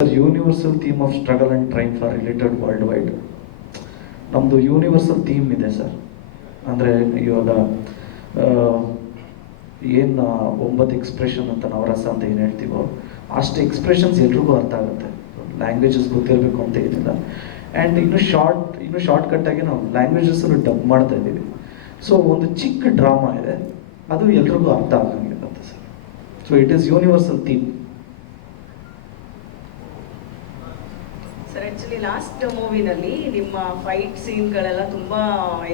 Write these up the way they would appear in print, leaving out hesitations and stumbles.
Universal theme of struggle and triumph for related world wide. ನಮ್ಮದು universal theme ಇದೆ sir. ಅಂದರೆ ಇವಾಗ ಏನು 9 ಎಕ್ಸ್ಪ್ರೆಷನ್ ಅಂತ ನವರಸ ಅಂತ ಏನು ಹೇಳ್ತೀವೋ ಅಷ್ಟು ಎಕ್ಸ್ಪ್ರೆಷನ್ಸ್ ಎಲ್ರಿಗೂ ಅರ್ಥ ಆಗುತ್ತೆ. ಲ್ಯಾಂಗ್ವೇಜಸ್ ಗೊತ್ತಿರಬೇಕು ಅಂತ ಏನಿಲ್ಲ. ಆ್ಯಂಡ್ ಇನ್ನು ಶಾರ್ಟ್ಕಟ್ಟಾಗಿ ನಾವು ಲ್ಯಾಂಗ್ವೇಜಸ್ಸನ್ನು ಡಬ್ ಮಾಡ್ತಾ ಇದ್ದೀವಿ. ಸೊ ಒಂದು ಚಿಕ್ಕ ಡ್ರಾಮಾ ಇದೆ, ಅದು ಎಲ್ರಿಗೂ ಅರ್ಥ ಆಗಂಗಿರುತ್ತೆ sir. So it is universal theme. Sir actually last ಮೂವಿನಲ್ಲಿ ನಿಮ್ಮ ಫೈಟ್ ಸೀನ್ಗಳೆಲ್ಲ ತುಂಬ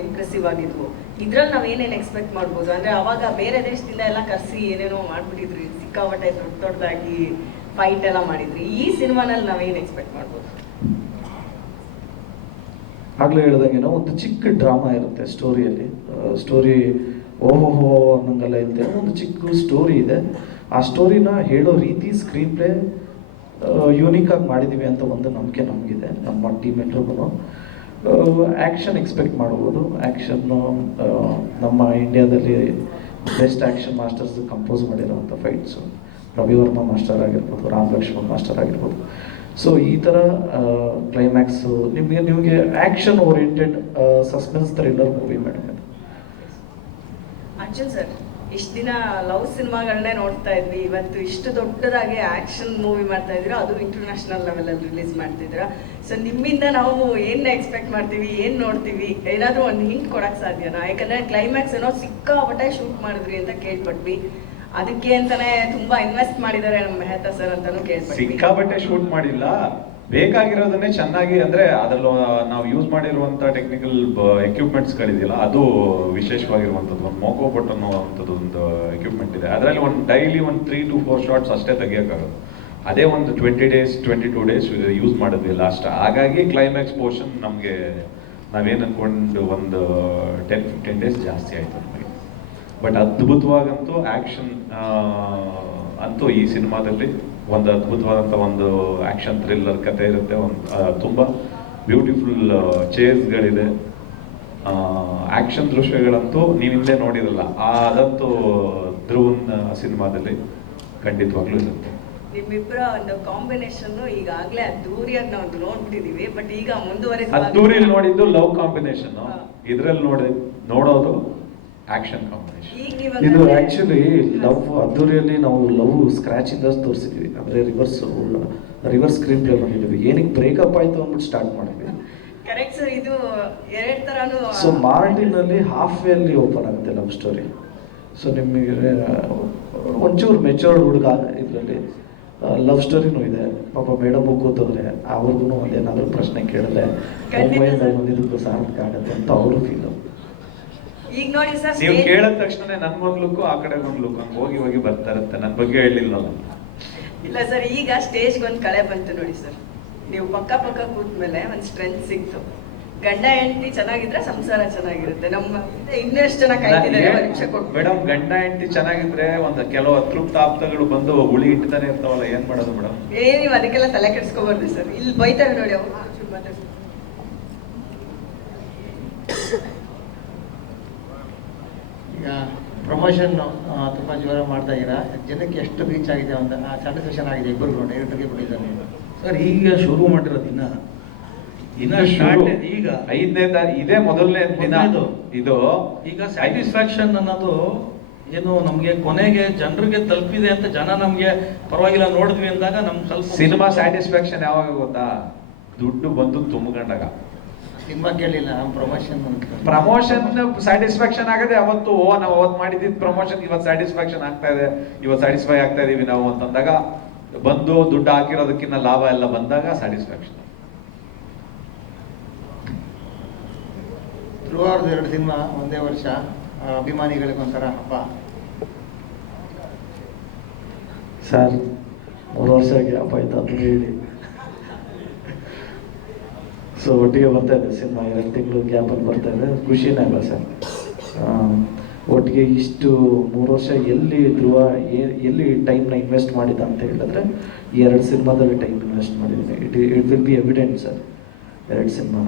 ಇಂಪ್ರೆಸಿವ್ ಆಗಿದ್ವು. ಇದ್ರಲ್ಲಿ ನಾವು ಏನೇನು ಎಕ್ಸ್ಪೆಕ್ಟ್ ಮಾಡ್ಬೋದು? ಅಂದರೆ ಅವಾಗ ಬೇರೆ ದೇಶದಿಂದ ಎಲ್ಲ ಕರೆಸಿ ಏನೇನೋ ಮಾಡಿಬಿಟ್ಟಿದ್ರಿ, ಸಿಕ್ಕಾಪಟ್ಟೆ ದೊಡ್ಡದಾಗಿ ಫೈಟ್ ಎಲ್ಲ ಮಾಡಿದ್ರಿ. ಈ ಸಿನಿಮಾನಲ್ಲಿ ನಾವೇನು ಎಕ್ಸ್ಪೆಕ್ಟ್ ಮಾಡ್ಬೋದು? ಆಗಲೇ ಹೇಳ್ದಂಗೆ ಒಂದು ಚಿಕ್ಕ ಡ್ರಾಮಾ ಇರುತ್ತೆ ಸ್ಟೋರಿಯಲ್ಲಿ. ಸ್ಟೋರಿ ಓಹೋ ಅನ್ನಂಗೆಲ್ಲ ಇರುತ್ತೆ. ಒಂದು ಚಿಕ್ಕ ಸ್ಟೋರಿ ಇದೆ. ಆ ಸ್ಟೋರಿನ ಹೇಳೋ ರೀತಿ ಸ್ಕ್ರೀನ್ ಪ್ಲೇ ಯೂನಿಕಾಗಿ ಮಾಡಿದ್ದೀವಿ ಅಂತ ಒಂದು ನಂಬಿಕೆ ನಮಗಿದೆ, ನಮ್ಮ ಟೀಮ್ ಎಲ್ರಿಗೂ. ಆ್ಯಕ್ಷನ್ ಎಕ್ಸ್ಪೆಕ್ಟ್ ಮಾಡ್ಬೋದು. ಆ್ಯಕ್ಷನ್ನು ನಮ್ಮ ಇಂಡಿಯಾದಲ್ಲಿ ಬೆಸ್ಟ್ ಆ್ಯಕ್ಷನ್ ಮಾಸ್ಟರ್ಸ್ ಕಂಪೋಸ್ ಮಾಡಿರೋವಂಥ ಫೈಟ್ಸು ರವಿವರ್ಮ ಮಾಸ್ಟರ್ ಆಗಿರ್ಬೋದು, ರಾಮ್ ಲಕ್ಷ್ಮಣ್ ಮಾಸ್ಟರ್ ಆಗಿರ್ಬೋದು. ಸೊ ಈ ಥರ ಕ್ಲೈಮ್ಯಾಕ್ಸು ನಿಮಗೆ action oriented suspense thriller movie madam ಇದು. ಅರ್ಜುನ್ ಸರ್, ಇಷ್ಟು ದಿನ ಲವ್ ಸಿನಿಮಾಗಳನ್ನೇ ನೋಡ್ತಾ ಇದ್ವಿ, ಇವತ್ತು ಇಷ್ಟು ದೊಡ್ಡದಾಗಿ ಆ್ಯಕ್ಷನ್ ಮೂವಿ ಮಾಡ್ತಾ ಇದ್ದೀರಾ, ಅದು ಇಂಟರ್ನ್ಯಾಷನಲ್ ಲೆವೆಲಲ್ಲಿ ರಿಲೀಸ್ ಮಾಡ್ತಿದ್ದೀರಾ. ಸೊ ನಿಮ್ಮಿಂದ ನಾವು ಏನು ಎಕ್ಸ್ಪೆಕ್ಟ್ ಮಾಡ್ತೀವಿ, ಏನು ನೋಡ್ತೀವಿ, ಏನಾದರೂ ಒಂದು ಹಿಂಟ್ ಕೊಡೋಕ್ಕೆ ಸಾಧ್ಯನಾ? ಯಾಕಂದರೆ ಕ್ಲೈಮ್ಯಾಕ್ಸ್ ಏನೋ ಸಿಕ್ಕಾಪಟ್ಟೆ ಶೂಟ್ ಮಾಡಿದ್ರಿ ಅಂತ ಕೇಳ್ಪಟ್ವಿ. ಅದಕ್ಕೆ ಅಂತಾನೆ ತುಂಬಾ ಇನ್ವೆಸ್ಟ್ ಮಾಡಿದ್ದಾರೆ ನಮ್ಮ ಮೆಹತಾ ಸರ್ ಅಂತಾನು ಕೇಳ್ಪಟ್ವಿ. ಸಿಕ್ಕಾಪಟ್ಟೆ ಶೂಟ್ ಮಾಡಿಲ್ಲ, ಬೇಕಾಗಿರೋದನ್ನೇ ಚೆನ್ನಾಗಿ, ಅಂದ್ರೆ ಅದ್ರಲ್ಲಿ ನಾವು ಯೂಸ್ ಮಾಡಿರುವಂತ ಟೆಕ್ನಿಕಲ್ ಎಕ್ವಿಪ್ಮೆಂಟ್ಸ್ಗಳಿದೆಯಲ್ಲ ಅದು ವಿಶೇಷವಾಗಿರುವಂಥದ್ದು. ಒಂದು ಮೋಕೋ ಬಟ್ ಅನ್ನುವಂಥದ್ದು ಒಂದು ಎಕ್ವಿಪ್ಮೆಂಟ್ ಇದೆ. ಅದರಲ್ಲಿ ಡೈಲಿ ಒಂದು 3 to 4 ಶಾರ್ಟ್ಸ್ ಅಷ್ಟೇ ತೆಗಿಯೋಕ್ಕಾಗೋದು. ಅದೇ ಒಂದು 20 days 22 days ಯೂಸ್ ಮಾಡಿದ್ವಿ ಲಾಸ್ಟ್. ಹಾಗಾಗಿ ಕ್ಲೈಮ್ಯಾಕ್ಸ್ ಪೋರ್ಷನ್ ನಮಗೆ ನಾವೇನು ಅನ್ಕೊಂಡು ಒಂದು 10-15 days ಜಾಸ್ತಿ ಆಯ್ತು ನಮಗೆ. ಬಟ್ ಅದ್ಭುತವಾಗಂತೂ ಆ್ಯಕ್ಷನ್ ಅಂತೂ ಈ ಸಿನಿಮಾದಲ್ಲಿ ಒಂದು ಅದ್ಭುತವಾದಂಥ ಒಂದು ಆ್ಯಕ್ಷನ್ ಥ್ರಿಲ್ಲರ್ ಕಥೆ ಇರುತ್ತೆ. ಒಂದು ತುಂಬ ಬ್ಯೂಟಿಫುಲ್ ಚೇಸ್ಗಳಿದೆ. ಆ್ಯಕ್ಷನ್ ದೃಶ್ಯಗಳಂತೂ ನೀವು ಹಿಂದೆ ನೋಡಿರಲ್ಲ, ಅದಂತೂ ಧ್ರುವನ್ ಸಿನಿಮಾದಲ್ಲಿ ಖಂಡಿತವಾಗ್ಲೂ ಇರುತ್ತೆ. ನಿಮ್ಮಿಬ್ಬರ ಒಂದು ಕಾಂಬಿನೇಷನ್ ಈಗಾಗಲೇ ಅದ್ದೂರಿಯಾಗಿ ನಾವು ನೋಡ್ಬಿಟ್ಟಿದೀವಿ. ಬಟ್ ಈಗ ಮುಂದುವರೆದ ಅದ್ದೂರಿಯಲ್ಲಿ ನೋಡಿದ್ದು ಲವ್ ಕಾಂಬಿನೇಷನ್, ಇದ್ರಲ್ಲಿ ನೋಡೋದು ಆಕ್ಷನ್ ಕಾಂಬಿನೇಷನ್. ಇದು ಆಕ್ಚುಲಿ ಲವ್ ಅದ್ದೂರಿಯಲ್ಲಿ ನಾವು ಲವ್ ಸ್ಕ್ರಾಚ್ ಇಂದ ತೋರಿಸಿದ್ವಿ. ಅಂದ್ರೆ ರಿವರ್ಸ್ ಸ್ಕ್ರೀನ್ ಪ್ಲೇ ಮಾಡಿದ್ವಿ. ಏನಕ್ಕೆ ಬ್ರೇಕಪ್ ಆಯ್ತು ಅಂದ್ಬಿಟ್ಟು ಸ್ಟಾರ್ಟ್ ಮಾಡಿದ್ವಿ. ಕರೆಕ್ಟ್ ಸರ್, ಇದು ಎರಡು ತರಾನು. ಸೊ ಮಾರ್ಟಿನ್ ಅಲ್ಲಿ ಹಾಫ್ ವೇ ಅಲ್ಲಿ ಓಪನ್ ಆಗುತ್ತೆ ಲವ್ ಸ್ಟೋರಿ. ಸೊ ನಿಮಗೆ ಒಂಚೂರು ಮೆಚೂರ್ಡ್ ಹುಡುಗ ಇದರಲ್ಲಿ ಲವ್ ಸ್ಟೋರಿನೂ ಇದೆ. ಪಾಪ ಮೇಡಮ್ ಕೂತಂದ್ರೆ ಅವ್ರಿಗೂ ಒಂದೇನಾದ್ರೂ ಪ್ರಶ್ನೆ ಕೇಳಿದ್ರೆ ಮುಂಬೈಯಿಂದ ಬಂದಿದ್ದಕ್ಕೂ ಸಾರ್ಥಕ ಆಗುತ್ತೆ ಅಂತ ಅವರು ಫೀಲ್. ಈಗ ನೋಡಿ ಸರ್, ನೀವು ಕೇಳಿದ ತಕ್ಷಣ ನನ್ಗೊಂದು ಲುಕ್ ಆ ಕಡೆ ಒಂದು ಲುಕ್ ಹಂಗೆ ಹೋಗಿ ಬರ್ತಾ ಇರುತ್ತೆ. ನನ್ನ ಬಗ್ಗೆ ಹೇಳಿಲ್ಲಲ್ಲ. ಇಲ್ಲ ಸರ್, ಈಗ ಸ್ಟೇಜ್ಗೆ ಒಂದು ಕಳೆ ಬಂತು ನೋಡಿ ಸರ್. ನೀವು ಪಕ್ಕ ಕೂತ ಮೇಲೆ ಒಂದು ಸ್ಟ್ರೆಂತ್ ಸಿಕ್ತು. ಗಂಡ ಹೆಂಡತಿ ಚೆನ್ನಾಗಿದ್ರೆ ಸಂಸಾರ ಚೆನ್ನಾಗಿರುತ್ತೆ. ನಮ್ಮ ಇನ್ನೆಷ್ಟು ಜನ ಕಾಯ್ತಿದ್ದಾರೆ ಪರೀಕ್ಷೆ ಕೊಟ್ಟು. ಮೇಡಮ್, ಗಂಡ ಹೆಂಡತಿ ಚೆನ್ನಾಗಿದ್ರೆ ಒಂದು ಕೆಲವು ಅತೃಪ್ತ ಆಪ್ತಗಳು ಬಂದು ಹುಳಿ ಇಡ್ತಾನೆ ಇರ್ತಾವಲ್ಲ, ಏನ್ ಮಾಡೋದು ಮೇಡಮ್? ನೀವು ಅದಕ್ಕೆಲ್ಲ ತಲೆ ಕೆಡಿಸ್ಕೋಬಾರ್ದು ಸರ್. ಇಲ್ಲಿ ಬೈತಾರೆ ನೋಡಿ ಅವ್ರು. ಈಗ ಪ್ರಮೋಷನ್ ತುಂಬ ಜೋರ ಮಾಡ್ತಾ ಇದ್ದೀರಾ, ಜನಕ್ಕೆ ಎಷ್ಟು ರೀಚ್ ಆಗಿದೆ ಅಂತ ಸ್ಯಾಟಿಸ್ಫ್ಯಾಕ್ಷನ್ ಆಗಿದೆ? ಇಬ್ಬರು ಡೈರೆಕ್ಟರ್ಗೆ ಕೊಟ್ಟಿದ್ದಾರೆ ಸರ್. ಈಗ ಶುರು ಮಾಡಿರೋದು ಇನ್ನ ಸ್ಟಾರ್ಟ್. ಈಗ 5ನೇ ಇದೇ ಮೊದಲನೇ ದಿನ ಇದು. ಈಗ ಸ್ಯಾಟಿಸ್ಫ್ಯಾಕ್ಷನ್ ಅನ್ನೋದು ಏನು ನಮ್ಗೆ ಕೊನೆಗೆ ಜನರಿಗೆ ತಲುಪಿದೆ ಅಂತ ಜನ ನಮ್ಗೆ ಪರವಾಗಿಲ್ಲ ನೋಡಿದ್ವಿ ಅಂದಾಗ ನಮ್ಗೆ ಸ್ವಲ್ಪ ಸಿನಿಮಾ ಸ್ಯಾಟಿಸ್ಫ್ಯಾಕ್ಷನ್ ಯಾವಾಗ ಗೊತ್ತಾ? ದುಡ್ಡು ಬಂದು ತುಂಬಿಕೊಂಡಾಗ. ಸಿನಿಮಾ ಕೇಳಿಲ್ಲ, ಪ್ರಮೋಷನ್ ಸ್ಯಾಟಿಸ್ಫ್ಯಾಕ್ಷನ್ ಆಗದೆ ಅವತ್ತು. ನಾವು ಅವತ್ತು ಮಾಡಿದ್ದು ಪ್ರಮೋಷನ್ ಇವತ್ತು ಸ್ಯಾಟಿಸ್ಫ್ಯಾಕ್ಷನ್ ಆಗ್ತಾ ಇದೆ, ಇವತ್ತು ಸ್ಯಾಟಿಸ್ಫೈ ಆಗ್ತಾ ಇದೀವಿ ನಾವು ಅಂತಂದಾಗ, ಬಂದು ದುಡ್ಡು ಹಾಕಿರೋದಕ್ಕಿಂತ ಲಾಭ ಎಲ್ಲ ಬಂದಾಗ ಸ್ಯಾಟಿಸ್ಫ್ಯಾಕ್ಷನ್. ಧ್ರುವವ್ರದ್ದು 2 ಸಿನಿಮಾ ಒಂದೇ ವರ್ಷ, ಅಭಿಮಾನಿಗಳಿಗೆ ಒಂಥರ ಹಬ್ಬ. ಸರ್ 3 ವರ್ಷ ಗ್ಯಾಪ್ ಆಯ್ತು ಅಂತ ಹೇಳಿ. ಸೊ ಒಟ್ಟಿಗೆ ಬರ್ತಾ ಇದೆ ಸಿನಿಮಾ. 2 ತಿಂಗಳು ಗ್ಯಾಪಲ್ಲಿ ಬರ್ತಾ ಇದೆ. ಖುಷಿನೇ ಅಲ್ಲ ಸರ್. ಒಟ್ಟಿಗೆ ಇಷ್ಟು 3 ವರ್ಷ ಎಲ್ಲಿ ಧ್ರುವ ಎಲ್ಲಿ ಟೈಮ್ನ ಇನ್ವೆಸ್ಟ್ ಮಾಡಿದ ಅಂತ ಹೇಳಿದ್ರೆ 2 ಸಿನಿಮಾದಲ್ಲಿ ಟೈಮ್ ಇನ್ವೆಸ್ಟ್ ಮಾಡಿದ್ದೀನಿ. It will be evident sir. 2 cinema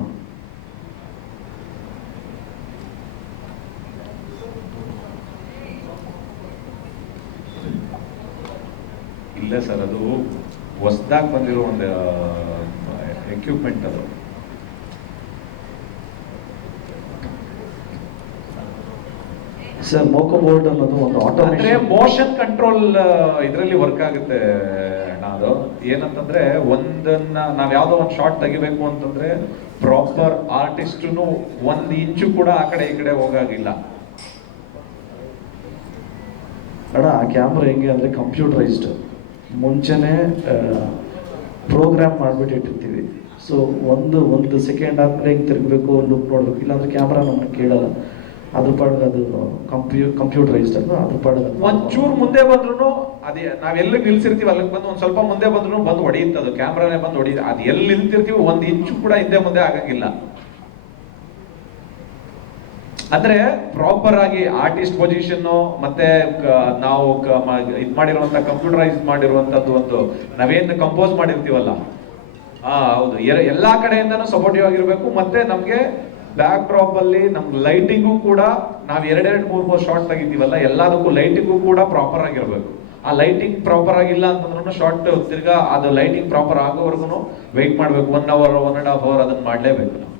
ಇಲ್ಲ ಸರ್, ಅದು ಹೊಸ್ದಾಗಿ ಬಂದಿರೋ ಒಂದು ಎಕ್ವಿಪ್ಮೆಂಟ್ ಅದು. ಸರ್ ಮೋಕೋ ಬೋರ್ಡ್ ಅನ್ನೋದು ಒಂದು ಅಂದ್ರೆ ಆಟೋಮೇಷನ್. ಮೋಷನ್ ಕಂಟ್ರೋಲ್ ಇದರಲ್ಲಿ ವರ್ಕ್ ಆಗುತ್ತೆ ಅಣ್ಣ. ಅದು ಏನಂತಂದ್ರೆ ಒಂದನ್ನ ನಾವ್ ಯಾವ್ದೋ ಒಂದು ಶಾರ್ಟ್ ತೆಗಿಬೇಕು ಅಂತಂದ್ರೆ ಪ್ರಾಪರ್ ಆರ್ಟಿಸ್ಟ್ನು 1 ಇಂಚು ಕೂಡ ಆ ಕಡೆ ಈ ಕಡೆ ಹೋಗಾಗಿಲ್ಲ. ಅಣ್ಣ ಆ ಕ್ಯಾಮ್ರಾ ಹೆಂಗೆ ಅಂದರೆ ಕಂಪ್ಯೂಟರೈಸ್ಡ್, ಮುಂಚೆನೇ ಪ್ರೋಗ್ರಾಮ್ ಮಾಡಿಬಿಟ್ಟಿರ್ತೀವಿ. ಸೊ ಒಂದು ಸೆಕೆಂಡ್ ಆದಮೇಲೆ ಹೆಂಗೆ ತಿರುಗಬೇಕು, ಲುಕ್ ನೋಡಬೇಕು, ಇಲ್ಲಾಂದ್ರೆ ಕ್ಯಾಮ್ರಾ ನಮ್ಮನ್ನು ಕೇಳಲ್ಲ. ಅದ್ರ ಪಾಡಿಗೆ ಅದು ಕಂಪ್ಯೂಟರೈಸ್ಡ್ ಅಲ್ಲ, ಅದ್ರ ಪಾಡಿಗೆ ಒಂಚೂರು ಮುಂದೆ ಬಂದ್ರು ಅದೇ ನಾವೆಲ್ಲ ನಿಲ್ಸಿರ್ತೀವಿ ಅಲ್ಲಿಗೆ ಬಂದು ಒಂದ್ ಸ್ವಲ್ಪ ಮುಂದೆ ಬಂದ್ರು ಬಂದು ಹೊಡೆಯುತ್ತೆ ಅದು, ಕ್ಯಾಮ್ರಾನೇ ಬಂದು ಹೊಡೆಯುತ್ತೆ. ಅದು ಎಲ್ಲಿ ನಿಂತಿರ್ತೀವಿ 1 ಇಂಚು ಕೂಡ ಹಿಂದೆ ಮುಂದೆ ಆಗಂಗಿಲ್ಲ. ಅಂದ್ರೆ ಪ್ರಾಪರ್ ಆಗಿ ಆರ್ಟಿಸ್ಟ್ ಪೊಸಿಷನ್ ಮತ್ತೆ ನಾವು ಇದ್ ಮಾಡಿರುವಂತ ಕಂಪ್ಯೂಟರೈಸ್ ಮಾಡಿರುವಂತದ್ದು ಒಂದು ನಾವೇನ್ ಕಂಪೋಸ್ ಮಾಡಿರ್ತೀವಲ್ಲ, ಹೌದು, ಎಲ್ಲಾ ಕಡೆಯಿಂದನೂ ಸಪೋರ್ಟಿವ್ ಆಗಿರ್ಬೇಕು. ಮತ್ತೆ ನಮ್ಗೆ ಬ್ಯಾಕ್ ಡ್ರಾಪ್ ಅಲ್ಲಿ ನಮ್ಗೆ ಲೈಟಿಂಗು ಕೂಡ ನಾವ್ 2-3 ಶಾರ್ಟ್ ತೆಗಿತೀವಲ್ಲ, ಎಲ್ಲದಕ್ಕೂ ಲೈಟಿಂಗು ಕೂಡ ಪ್ರಾಪರ್ ಆಗಿರ್ಬೇಕು. ಆ ಲೈಟಿಂಗ್ ಪ್ರಾಪರ್ ಆಗಿಲ್ಲ ಅಂತಂದ್ರೂ ಶಾರ್ಟ್ ತಿರ್ಗಾ ಅದು ಲೈಟಿಂಗ್ ಪ್ರಾಪರ್ ಆಗೋವರೆಗೂ ವೆಯ್ಟ್ ಮಾಡ್ಬೇಕು. 1 hour 1.5 hour ಅದನ್ನ ಮಾಡ್ಲೇಬೇಕು ನಾವು.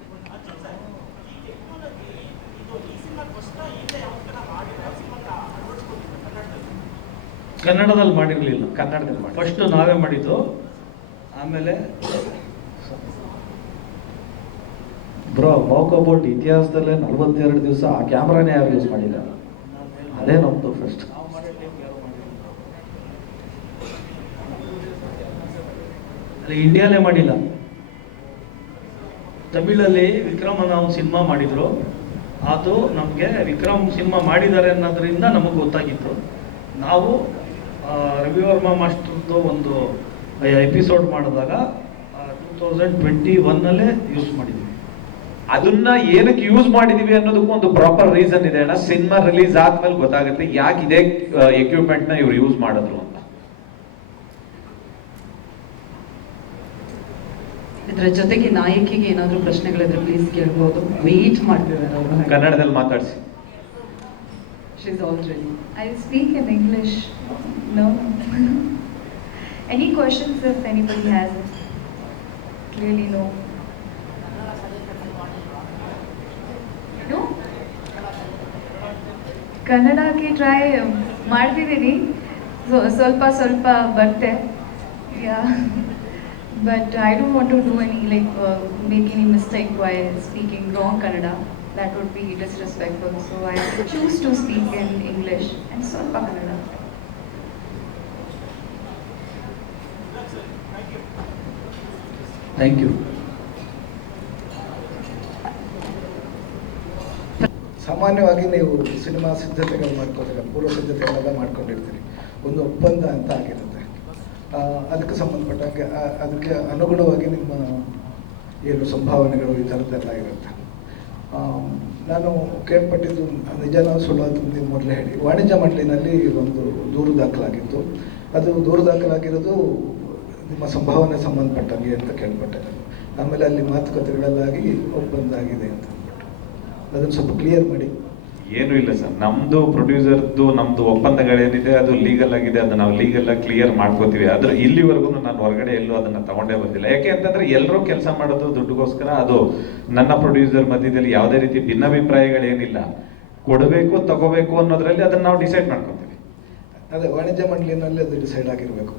ಕನ್ನಡದಲ್ಲಿ ಮಾಡಿರಲಿಲ್ಲ, ಕನ್ನಡದಲ್ಲಿ ಮಾಡಿ ಫಸ್ಟ್ ನಾವೇ ಮಾಡಿದ್ದು. ಆಮೇಲೆ ಬ್ರೋ ಮೋಕೋ ಬೋರ್ಡ್ ಇತಿಹಾಸದಲ್ಲೇ 42 ದಿವಸ ಆ ಕ್ಯಾಮ್ರಾನೇ ಯಾರು ಯೂಸ್ ಮಾಡಿಲ್ಲ. ಅದೇ ನಮ್ದು ಫಸ್ಟ್. ಅಲ್ಲಿ ಇಂಡಿಯಾಲೇ ಮಾಡಿಲ್ಲ, ತಮಿಳಲ್ಲಿ ವಿಕ್ರಮ್ ಅನ್ನೋ ಒಂದು ಸಿನಿಮಾ ಮಾಡಿದ್ರು. ಅದು ನಮಗೆ ವಿಕ್ರಮ್ ಸಿನಿಮಾ ಮಾಡಿದ್ದಾರೆ ಅನ್ನೋದ್ರಿಂದ ನಮಗೆ ಗೊತ್ತಾಗಿತ್ತು. ನಾವು ರವಿ ವರ್ಮಾ ಮಾಸ್ಟರ್ದು ಒಂದು ಎಪಿಸೋಡ್ ಮಾಡಿದಾಗ 2021 ಯೂಸ್ ಮಾಡಿದ್ವಿ. ಅದನ್ನ ಏನಕ್ಕೆ ಯೂಸ್ ಮಾಡಿದೀವಿ ಅನ್ನೋದಕ್ಕೂ ಒಂದು ಪ್ರಾಪರ್ ರೀಸನ್ ಇದೆ ಅಣ್ಣ. ಸಿನಿಮಾ ರಿಲೀಸ್ ಆದ್ಮೇಲೆ ಗೊತ್ತಾಗುತ್ತೆ ಯಾಕೆ ಇದೇ ಎಕ್ವಿಪ್ಮೆಂಟ್ ನ ಇವ್ರು ಯೂಸ್ ಮಾಡಿದ್ರು ಅಂತ. ಇದ್ರ ಜೊತೆಗೆ ನಾಯಕಿಗೆ ಏನಾದರೂ ಪ್ರಶ್ನೆಗಳಿದ್ರೆ ಪ್ಲೀಸ್ ಕೇಳ್ಬೋದು. ವೇಟ್ ಮಾಡ್ತಿದ್ದಾರೆ ಅವರು. ಕನ್ನಡದಲ್ಲಿ ಮಾತಾಡಿಸಿ. She is all ready. I speak in English. No. Any questions if anybody has it? Clearly no. No? ಕನ್ನಡಕ್ಕೆ ಟ್ರೈ ಮಾಡ್ತಿದ್ದೀನಿ, ಸ್ವಲ್ಪ ಸ್ವಲ್ಪ ಬರುತ್ತೆ. Yeah. But I don't want to do any make any mistake while speaking wrong Kannada. That would be disrespectful. So I choose to speak in English and ಸ್ವಲ್ಪ Kannada. Thank you. ಸಾಮಾನ್ಯವಾಗಿ ನೀವು cinema ಸಿದ್ಧತೆಗಳು ಮಾಡ್ಕೋತೀರ, ಪೂರ್ವ ಸಿದ್ಧತೆಗಳೆಲ್ಲ ಮಾಡ್ಕೊಂಡಿರ್ತೀರಿ. ಒಂದು ಒಪ್ಪಂದ ಅಂತ ಆಗಿರುತ್ತೆ. ಅದಕ್ಕೆ ಸಂಬಂಧಪಟ್ಟಂಗೆ ಅದಕ್ಕೆ ಅನುಗುಣವಾಗಿ ನಿಮ್ಮ ಏನು ಸಂಭಾವನೆಗಳು ಈ ಥರದ್ದೆಲ್ಲ ಇರುತ್ತೆ. ನಾನು ಕೇಳ್ಪಟ್ಟಿದ್ದು ನಿಜನೋ ಸುಳ್ಳು ಅಂತ ನೀವು ಮೊದಲೇ ಹೇಳಿ. ವಾಣಿಜ್ಯ ಮಂಡಳಿನಲ್ಲಿ ಒಂದು ದೂರು ದಾಖಲಾಗಿತ್ತು. ಅದು ದೂರು ದಾಖಲಾಗಿರೋದು ನಿಮ್ಮ ಸಂಭಾವನೆ ಸಂಬಂಧಪಟ್ಟಂಗೆ ಅಂತ ಕೇಳ್ಪಟ್ಟೆ ನಾನು. ಆಮೇಲೆ ಅಲ್ಲಿ ಮಾತುಕತೆಗಳಲ್ಲಾಗಿ ಒಪ್ಪಂದ ಆಗಿದೆ ಅಂತ ಅಂದ್ಬಿಟ್ಟು ಅದನ್ನು ಸ್ವಲ್ಪ ಕ್ಲಿಯರ್ ಮಾಡಿ. ಏನು ಇಲ್ಲ ಸರ್, ನಮ್ದು ಪ್ರೊಡ್ಯೂಸರ್ದು ನಮ್ದು ಒಪ್ಪಂದಗಳೇನಿದೆ ಅದು ಲೀಗಲ್ ಆಗಿದೆ. ಅದನ್ನ ನಾವು ಲೀಗಲ್ ಆಗಿ ಕ್ಲಿಯರ್ ಮಾಡ್ಕೋತೀವಿ. ಆದ್ರೆ ಇಲ್ಲಿವರೆಗೂ ನಾನು ಹೊರಗಡೆ ಎಲ್ಲೂ ಅದನ್ನ ತಗೊಂಡೇ ಬಂದಿಲ್ಲ. ಯಾಕೆ ಅಂತಂದ್ರೆ ಎಲ್ಲರೂ ಕೆಲಸ ಮಾಡೋದು ದುಡ್ಡುಗೋಸ್ಕರ. ಅದು ನನ್ನ ಪ್ರೊಡ್ಯೂಸರ್ ಮಧ್ಯದಲ್ಲಿ ಯಾವುದೇ ರೀತಿ ಭಿನ್ನಾಭಿಪ್ರಾಯಗಳೇನಿಲ್ಲ. ಕೊಡಬೇಕು ತಗೋಬೇಕು ಅನ್ನೋದ್ರಲ್ಲಿ ಅದನ್ನ ನಾವು ಡಿಸೈಡ್ ಮಾಡ್ಕೊತೀವಿ. ಅದೇ ವಾಣಿಜ್ಯ ಮಂಡಳಿನಲ್ಲಿ ಅದು ಡಿಸೈಡ್ ಆಗಿರಬೇಕು.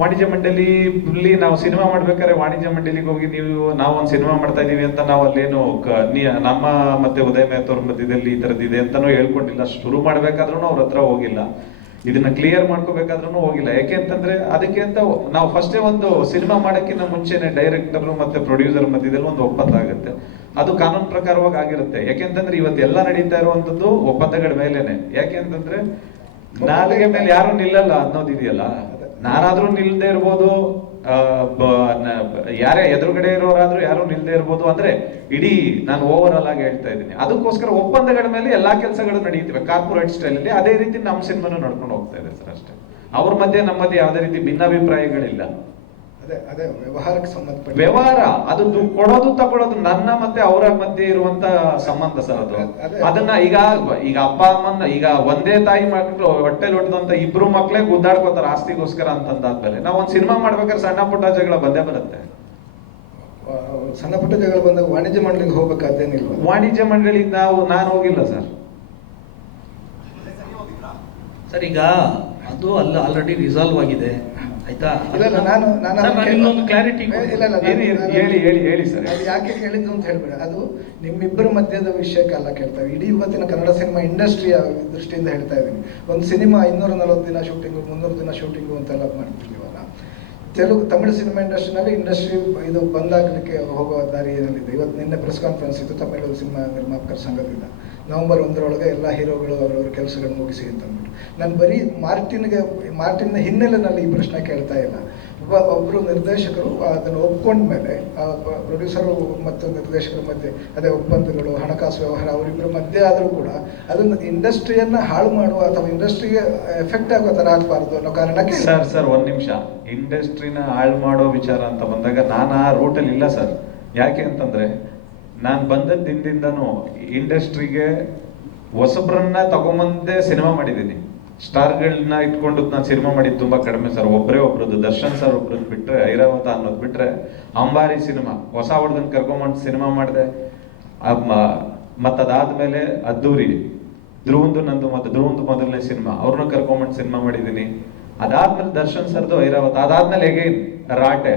ವಾಣಿಜ್ಯ ಮಂಡಳಿಲಿ ನಾವು ಸಿನಿಮಾ ಮಾಡ್ಬೇಕಾದ್ರೆ ವಾಣಿಜ್ಯ ಮಂಡಳಿಗೆ ಹೋಗಿ ನಾವು ಒಂದು ಸಿನಿಮಾ ಮಾಡ್ತಾ ಇದೀವಿ ಅಂತ ನಾವು ಅಲ್ಲೇನು ನಮ್ಮ ಮತ್ತೆ ಉದಯ ಮೇಹ್ತವ್ರ ಮಧ್ಯದಲ್ಲಿ ಈ ಥರದ್ದು ಇದೆ ಅಂತಾನೂ ಹೇಳ್ಕೊಂಡಿಲ್ಲ. ಶುರು ಮಾಡ್ಬೇಕಾದ್ರೂ ಅವ್ರ ಹತ್ರ ಹೋಗಿಲ್ಲ, ಇದನ್ನ ಕ್ಲಿಯರ್ ಮಾಡ್ಕೋಬೇಕಾದ್ರೂ ಹೋಗಿಲ್ಲ. ಯಾಕೆ ಅಂತಂದ್ರೆ ಅದಕ್ಕೆ ಅಂತ ನಾವು ಫಸ್ಟೇ ಒಂದು ಸಿನಿಮಾ ಮಾಡೋಕ್ಕಿಂತ ಮುಂಚೆನೆ ಡೈರೆಕ್ಟರ್ ಮತ್ತೆ ಪ್ರೊಡ್ಯೂಸರ್ ಮಧ್ಯದಲ್ಲಿ ಒಂದು ಒಪ್ಪಂದ ಆಗುತ್ತೆ. ಅದು ಕಾನೂನು ಪ್ರಕಾರವಾಗಿ ಆಗಿರುತ್ತೆ. ಯಾಕೆಂತಂದ್ರೆ ಇವತ್ತೆಲ್ಲ ನಡೀತಾ ಇರುವಂತದ್ದು ಒಪ್ಪಂದಗಳ ಮೇಲೇನೆ. ಯಾಕೆ ಅಂತಂದ್ರೆ ನಾಲಿಗೆ ಮೇಲೆ ಯಾರು ನಿಲ್ಲಲ್ಲ ಅನ್ನೋದಿದೆಯಲ್ಲ. ನಾನಾದ್ರೂ ನಿಲ್ದೇ ಇರ್ಬೋದು, ಯಾರೇ ಎದುರುಗಡೆ ಇರೋರಾದ್ರೂ ಯಾರು ನಿಲ್ದೇ ಇರ್ಬೋದು. ಅಂದ್ರೆ ಇಡೀ ನಾನು ಓವರ್ ಆಲ್ ಆಗಿ ಹೇಳ್ತಾ ಇದ್ದೀನಿ. ಅದಕ್ಕೋಸ್ಕರ ಒಪ್ಪಂದಗಳ ಮೇಲೆ ಎಲ್ಲಾ ಕೆಲಸಗಳು ನಡೀತಿವೆ ಕಾರ್ಪೊರೇಟ್ ಸ್ಟೈಲ್ ಅಲ್ಲಿ. ಅದೇ ರೀತಿ ನಮ್ಮ ಸಿನಿಮಾನು ನಡ್ಕೊಂಡು ಹೋಗ್ತಾ ಇದೆ ಸರ್. ಅಷ್ಟೇ, ಅವ್ರ ಮಧ್ಯೆ ನಮ್ಮ ಮಧ್ಯೆ ಯಾವುದೇ ರೀತಿ ಭಿನ್ನಾಭಿಪ್ರಾಯಗಳಿಲ್ಲ. ಅದೇ ವ್ಯವಹಾರಕ್ಕೆ ಸಂಬಂಧಪಟ್ಟ ವ್ಯವಹಾರ ಅದು ಕೊಡೋದು ತಗೊಳ್ಳೋದು ನನ್ನ ಮತ್ತೆ ಅವರ ಮಧ್ಯೆ ಇರುವಂತ ಸಂಬಂಧ ಸರ್ ಅದು. ಅದನ್ನ ಈಗ ಅಪ್ಪ ಅಮ್ಮನ ಈಗ ಒಂದೇ ತಾಯಿ ಮಕ್ಕಳು ಹೊಟ್ಟೆಲಿ ಹೊಡೆದಂತ ಇಬ್ರು ಮಕ್ಳೇ ಗುದ್ದಾಡ್ಕೋತಾರ ಆಸ್ತಿಗೋಸ್ಕರ ಅಂತಂದಾದ್ಮೇಲೆ ನಾವು ಒಂದ್ ಸಿನಿಮಾ ಮಾಡ್ಬೇಕಾದ್ರೆ ಸಣ್ಣ ಪುಟ್ಟ ಜಗಳ ಬಂದೇ ಬರುತ್ತೆ. ಸಣ್ಣ ಪುಟ್ಟ ಜಗಳ ಬಂದಾಗ ವಾಣಿಜ್ಯ ಮಂಡಳಿಗೆ ಹೋಗ್ಬೇಕಾದೇನಿಲ್ವ? ವಾಣಿಜ್ಯ ಮಂಡಳಿಗೆ ನಾನು ಹೋಗಿಲ್ಲ ಸರ್. ಸರ್ ಈಗ ಅದು ಆಲ್ರೆಡಿ ರಿಸಾಲ್ವ್ ಆಗಿದೆ ಆಯ್ತಾ? ಇನ್ನೊಂದು ಕ್ಲಾರಿಟಿ ಹೇಳಿ ಸರ್. ಅದು ಯಾಕೆ ಕೇಳಿದ್ದು ಅಂತ ಹೇಳ್ಬೇಡ, ಅದು ನಿಮ್ಮಿಬ್ಬರ ಮಧ್ಯದ ವಿಷಯಕ್ಕಲ್ಲ ಕೇಳ್ತಾ ಇಡೀ ಇವತ್ತಿನ ಕನ್ನಡ ಸಿನಿಮಾ ಇಂಡಸ್ಟ್ರಿಯ ದೃಷ್ಟಿಯಿಂದ ಹೇಳ್ತಾ ಇದ್ದೀನಿ. ಒಂದು ಸಿನಿಮಾ 240 ದಿನ ಶೂಟಿಂಗು 300 ದಿನ ಶೂಟಿಂಗು ಅಂತೆಲ್ಲ ಮಾಡ್ತಿರ್ಲಿವಲ್ಲ. ತಮಿಳು ಸಿನಿಮಾ ಇಂಡಸ್ಟ್ರಿ ಇದು ಬಂದಾಗಲಿಕ್ಕೆ ಹೋಗುವ ದಾರಿ ಏನಿದೆ. ಇವತ್ತು ನಿನ್ನೆ ಪ್ರೆಸ್ ಕಾನ್ಫರೆನ್ಸ್ ಇತ್ತು ತಮಿಳು ಸಿನಿಮಾ ನಿರ್ಮಾಪಕರ ಸಂಘದಿಂದ. ನವೆಂಬರ್ 1 ಎಲ್ಲ ಹೀರೋಗಳು ಅವರವರ ಕೆಲಸಗಳನ್ನು ಮುಗಿಸಿ ಅಂತ ಅಂದ್ಬಿಟ್ಟು. ನಾನು ಬರೀ ಮಾರ್ಟಿನ್ನ ಹಿನ್ನೆಲೆಯಲ್ಲಿ ಈ ಪ್ರಶ್ನೆ ಕೇಳ್ತಾ ಇಲ್ಲ. ಒಬ್ಬರು ನಿರ್ದೇಶಕರು ಅದನ್ನು ಒಪ್ಕೊಂಡ್ಮೇಲೆ ಪ್ರೊಡ್ಯೂಸರು ಮತ್ತು ನಿರ್ದೇಶಕರ ಮಧ್ಯೆ ಅದೇ ಒಪ್ಪಂದಗಳು, ಹಣಕಾಸು ವ್ಯವಹಾರ ಅವರಿಬ್ಬರ ಮಧ್ಯೆ ಆದರೂ ಕೂಡ ಅದನ್ನು ಇಂಡಸ್ಟ್ರಿಯನ್ನ ಹಾಳು ಮಾಡುವ ಅಥವಾ ಇಂಡಸ್ಟ್ರಿಗೆ ಎಫೆಕ್ಟ್ ಆಗೋ ಥರ ಆಗಬಾರ್ದು ಅನ್ನೋ ಕಾರಣಕ್ಕೆ. ಸರ್ ಒಂದ್ ನಿಮಿಷ, ಇಂಡಸ್ಟ್ರಿನ ಹಾಳು ಮಾಡೋ ವಿಚಾರ ಅಂತ ಬಂದಾಗ ನಾನು ಆ ರೂಟಲ್ಲಿ ಇಲ್ಲ ಸರ್. ಯಾಕೆ ಅಂತಂದ್ರೆ ನಾನು ಬಂದದ ದಿನದಿಂದನೂ ಇಂಡಸ್ಟ್ರಿಗೆ ಹೊಸಬ್ರನ್ನ ತಗೊಂಬಂದೇ ಸಿನಿಮಾ ಮಾಡಿದ್ದೀನಿ. ಸ್ಟಾರ್ಗಳನ್ನ ಇಟ್ಕೊಂಡು ನಾನು ಸಿನಿಮಾ ಮಾಡಿದ್ದು ತುಂಬಾ ಕಡಿಮೆ ಸರ್. ಒಬ್ರದ್ದು ದರ್ಶನ್ ಸರ್ ಒಬ್ರದ್ದು ಬಿಟ್ರೆ, ಐರಾವತ ಅನ್ನೋದು ಬಿಟ್ರೆ, ಅಂಬಾರಿ ಸಿನಿಮಾ ಹೊಸ ಹುಡುಗನ್ ಕರ್ಕೊಂಬಂದು ಸಿನಿಮಾ ಮಾಡಿದೆ. ಮತ್ತದಾದ್ಮೇಲೆ ಅದ್ದೂರಿ, ಧ್ರುವಂದು ಮೊದಲನೇ ಸಿನಿಮಾ, ಅವ್ರನ್ನ ಕರ್ಕೊಂಬಂದು ಸಿನಿಮಾ ಮಾಡಿದ್ದೀನಿ. ಅದಾದ್ಮೇಲೆ ದರ್ಶನ್ ಸರ್ದು ಐರಾವತ, ಅದಾದ್ಮೇಲೆ ಎಗೈನ್ ರಾಟೆ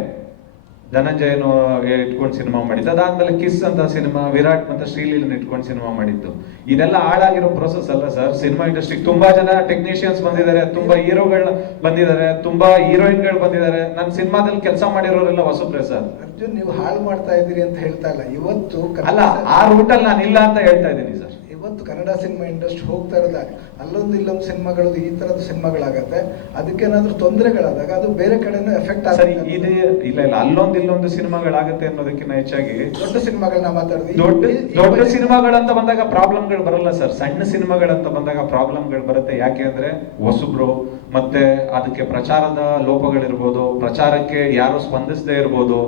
ಧನಂಜಯನು ಇಟ್ಕೊಂಡು ಸಿನಿಮಾ ಮಾಡಿದ್ದು. ಅದಾದ್ಮೇಲೆ ಕಿಸ್ ಅಂತ ಸಿನಿಮಾ, ವಿರಾಟ್ ಮತ್ತೆ ಶ್ರೀಲೀಲನ್ ಇಟ್ಕೊಂಡು ಸಿನಿಮಾ ಮಾಡಿದ್ದು. ಇದೆಲ್ಲ ಹಾಳಾಗಿರೋ ಪ್ರೊಸೆಸ್ ಅಲ್ಲ ಸರ್. ಸಿನಿಮಾ ಇಂಡಸ್ಟ್ರಿಗೆ ತುಂಬಾ ಜನ ಟೆಕ್ನಿಷಿಯನ್ಸ್ ಬಂದಿದ್ದಾರೆ, ತುಂಬಾ ಹೀರೋಗಳು ಬಂದಿದ್ದಾರೆ, ತುಂಬಾ ಹೀರೋಯಿನ್ಗಳು ಬಂದಿದ್ದಾರೆ. ನನ್ನ ಸಿನಿಮಾದಲ್ಲಿ ಕೆಲಸ ಮಾಡಿರೋರೆಲ್ಲ ಹೊಸಬ್ರೆ ಸರ್. ಅರ್ಜುನ್, ನೀವು ಹಾಳು ಮಾಡ್ತಾ ಇದ್ದೀರಿ ಅಂತ ಹೇಳ್ತಾ ಇಲ್ಲ. ಇವತ್ತು ಅಲ್ಲ, ಆ ರೂಟಲ್ಲಿ ನಾನು ಇಲ್ಲ ಅಂತ ಹೇಳ್ತಾ ಇದ್ದೀನಿ ಸರ್. ಇವತ್ತು ಕನ್ನಡ ಸಿನಿಮಾ ಇಂಡಸ್ಟ್ರಿ ಹೋಗ್ತಾ ಇರೋದಾಗ ಇಲ್ಲೊಂದು ಸಿನಿಮಾಗಳು ಈ ತರದ ಸಿನಿಮಾಗಳಾಗತ್ತೆ. ಅದಕ್ಕೇನಾದ್ರೂ ತೊಂದರೆಗಳಾದಾಗ ಅದು ಬೇರೆ ಕಡೆನೂ ಎಫೆಕ್ಟ್ ಆಗುತ್ತೆ. ಇಲ್ಲ ಅಲ್ಲೊಂದು ಸಿನಿಮಾಗಳಾಗತ್ತೆ ಅನ್ನೋದಕ್ಕಿಂತ ಹೆಚ್ಚಾಗಿ ದೊಡ್ಡ ಸಿನಿಮಾಗಳನ್ನ ಮಾತಾಡಿದ್ವಿ. ದೊಡ್ಡ ಸಿನಿಮಾಗಳಂತ ಬಂದಾಗ ಪ್ರಾಬ್ಲಮ್ಗಳು ಬರಲ್ಲ ಸರ್. ಸಣ್ಣ ಸಿನಿಮಾಗಳಂತ ಬಂದಾಗ ಪ್ರಾಬ್ಲಮ್ಗಳು ಬರುತ್ತೆ. ಯಾಕೆ ಅಂದ್ರೆ ಹೊಸಬ್ರು, ಮತ್ತೆ ಅದಕ್ಕೆ ಪ್ರಚಾರದ ಲೋಪಗಳಿರ್ಬೋದು, ಪ್ರಚಾರಕ್ಕೆ ಯಾರು ಸ್ಪಂದಿಸದೇ ಇರ್ಬೋದು,